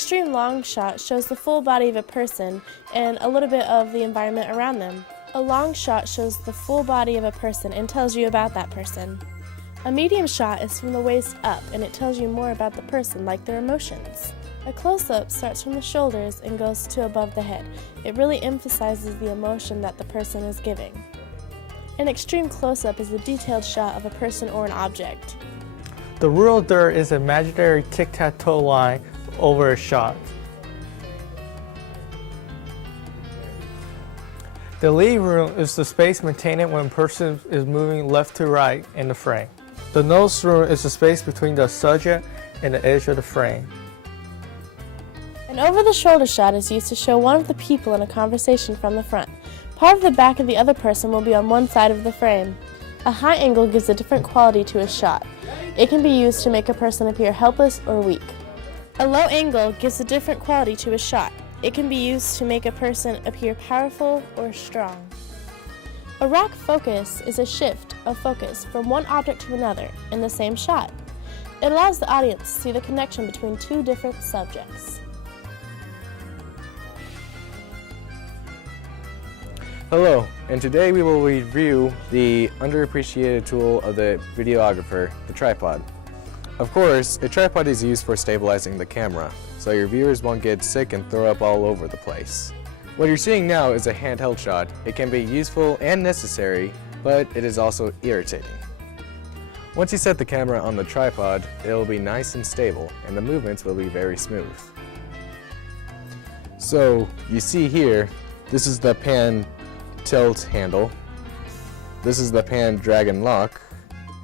extreme long shot shows the full body of a person and a little bit of the environment around them. A long shot shows the full body of a person and tells you about that person. A medium shot is from the waist up and it tells you more about the person, like their emotions. A close-up starts from the shoulders and goes to above the head. It really emphasizes the emotion that the person is giving. An extreme close-up is a detailed shot of a person or an object. The rule of third is an imaginary tic-tac-toe line over a shot. The lead room is the space maintained when a person is moving left to right in the frame. The nose room is the space between the subject and the edge of the frame. An over-the-shoulder shot is used to show one of the people in a conversation from the front. Part of the back of the other person will be on one side of the frame. A high angle gives a different quality to a shot. It can be used to make a person appear helpless or weak. A low angle gives a different quality to a shot. It can be used to make a person appear powerful or strong. A rack focus is a shift of focus from one object to another in the same shot. It allows the audience to see the connection between two different subjects. Hello, and today we will review the underappreciated tool of the videographer, the tripod. Of course, a tripod is used for stabilizing the camera, so your viewers won't get sick and throw up all over the place. What you're seeing now is a handheld shot. It can be useful and necessary, but it is also irritating. Once you set the camera on the tripod, it will be nice and stable, and the movements will be very smooth. So, you see here, this is the pan tilt handle. This is the pan drag and lock.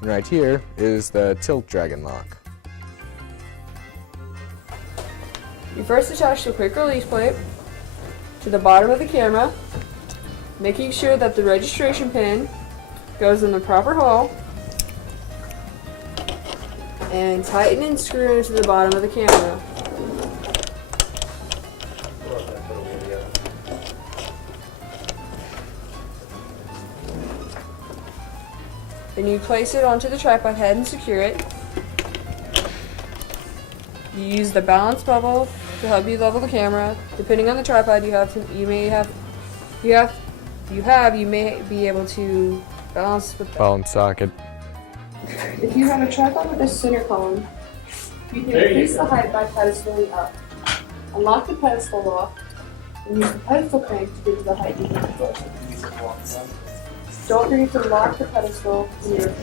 And right here is the tilt drag and lock. You first attach the quick release plate to the bottom of the camera, making sure that the registration pin goes in the proper hole, and tighten and screw into the bottom of the camera. Then you place it onto the tripod head and secure it. You use the balance bubble to help you level the camera. Depending on the tripod you may be able to balance with the Balance socket. If you have a tripod with a center column, you can increase the height by pedestaling up. Unlock the pedestal lock and use the pedestal crank to get to the height you need. Don't forget to lock the pedestal when you're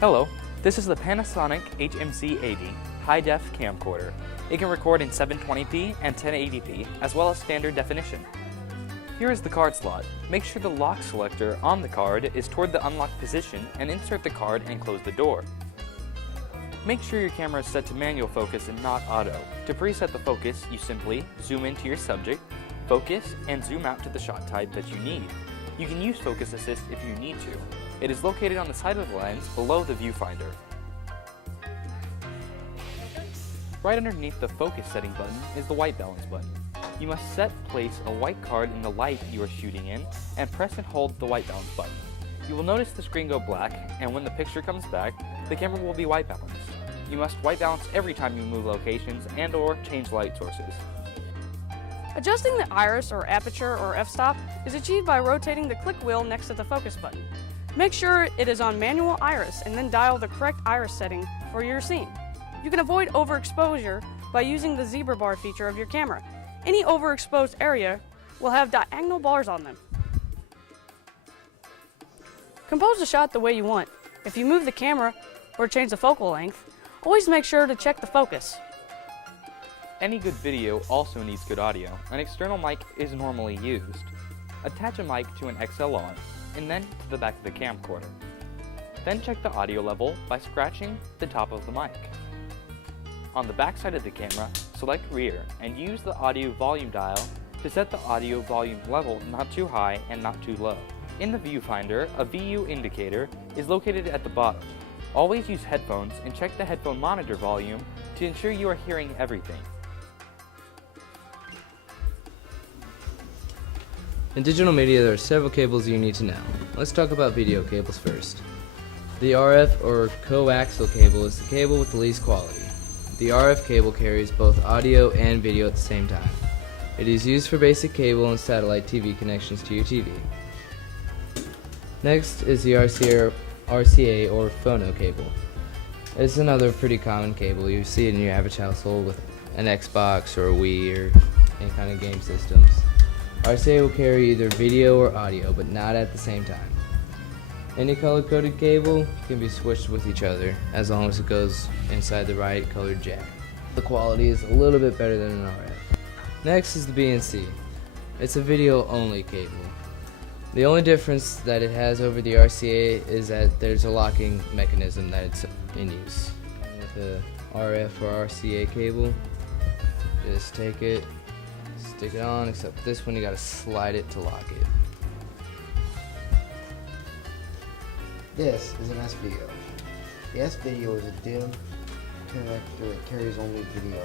Hello, this is the Panasonic HMC80 high-def camcorder. It can record in 720p and 1080p, as well as standard definition. Here is the card slot. Make sure the lock selector on the card is toward the unlocked position and insert the card and close the door. Make sure your camera is set to manual focus and not auto. To preset the focus, you simply zoom into your subject, focus, and zoom out to the shot type that you need. You can use Focus Assist if you need to. It is located on the side of the lens below the viewfinder. Right underneath the focus setting button is the white balance button. You must place a white card in the light you are shooting in and press and hold the white balance button. You will notice the screen go black, and when the picture comes back, the camera will be white balanced. You must white balance every time you move locations and or change light sources. Adjusting the iris or aperture or f-stop is achieved by rotating the click wheel next to the focus button. Make sure it is on manual iris and then dial the correct iris setting for your scene. You can avoid overexposure by using the zebra bar feature of your camera. Any overexposed area will have diagonal bars on them. Compose the shot the way you want. If you move the camera or change the focal length, always make sure to check the focus. Any good video also needs good audio. An external mic is normally used. Attach a mic to an XLR and then to the back of the camcorder. Then check the audio level by scratching the top of the mic. On the back side of the camera, select rear and use the audio volume dial to set the audio volume level not too high and not too low. In the viewfinder, a VU indicator is located at the bottom. Always use headphones and check the headphone monitor volume to ensure you are hearing everything. In digital media, there are several cables you need to know. Let's talk about video cables first. The RF or coaxial cable is the cable with the least quality. The RF cable carries both audio and video at the same time. It is used for basic cable and satellite TV connections to your TV. Next is the RCA or phono cable. It's another pretty common cable. You see it in your average household with an Xbox or a Wii or any kind of game systems. RCA will carry either video or audio, but not at the same time. Any color-coded cable can be switched with each other as long as it goes inside the right colored jack. The quality is a little bit better than an RF. Next is the BNC. It's a video-only cable. The only difference that it has over the RCA is that there's a locking mechanism that it's in use. With the RF or RCA cable, just take it, stick it on, except this one you gotta slide it to lock it. This is an S-Video. The S-Video is a DIMM connector that carries only video.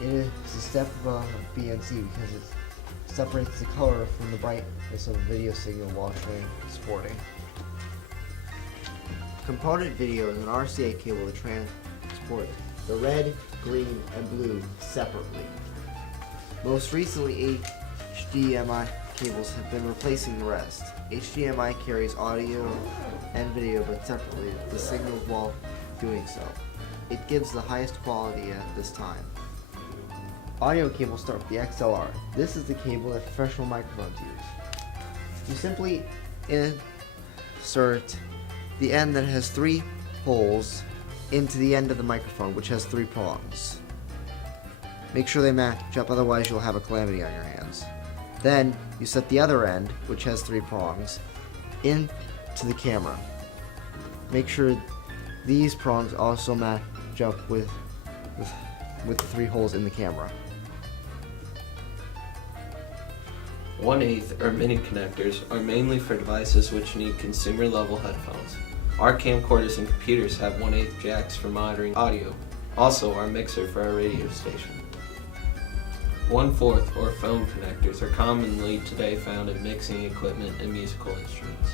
It is a step above BNC because it separates the color from the brightness of a video signal while showing sporting. Component video is an RCA cable that transports the red, green, and blue separately. Most recently, HDMI cables have been replacing the rest. HDMI carries audio and video but separately the signals while doing so. It gives the highest quality at this time. Audio cables start with the XLR. This is the cable that professional microphones use. You simply insert the end that has 3 holes into the end of the microphone, which has 3 prongs. Make sure they match up, otherwise you'll have a calamity on your hands. Then you set the other end, which has 3 prongs, into the camera. Make sure these prongs also match up with the 3 holes in the camera. 1/8 or mini connectors are mainly for devices which need consumer level headphones. Our camcorders and computers have 1/8 jacks for monitoring audio, also our mixer for our radio station. 1/4 or phone connectors are commonly today found in mixing equipment and musical instruments.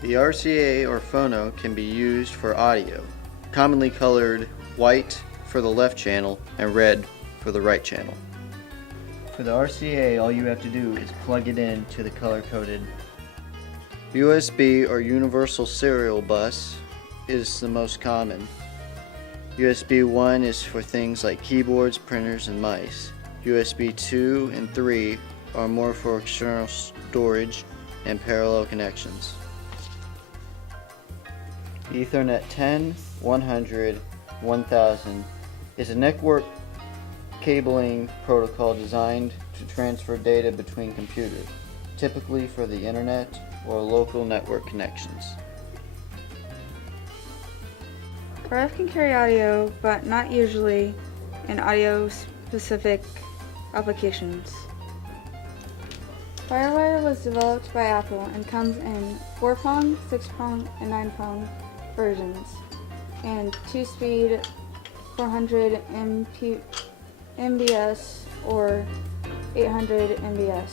The RCA or phono can be used for audio, commonly colored white for the left channel and red for the right channel. For the RCA, all you have to do is plug it in to the color-coded. USB or universal serial bus is the most common. USB 1 is for things like keyboards, printers, and mice. USB 2 and 3 are more for external storage and parallel connections. Ethernet 10, 100, 1000 is a network cabling protocol designed to transfer data between computers, typically for the internet or local network connections. RF can carry audio, but not usually in audio-specific applications. FireWire was developed by Apple and comes in 4-prong, 6-prong, and 9-prong versions, and 2-speed 400 mbps or 800 mbps.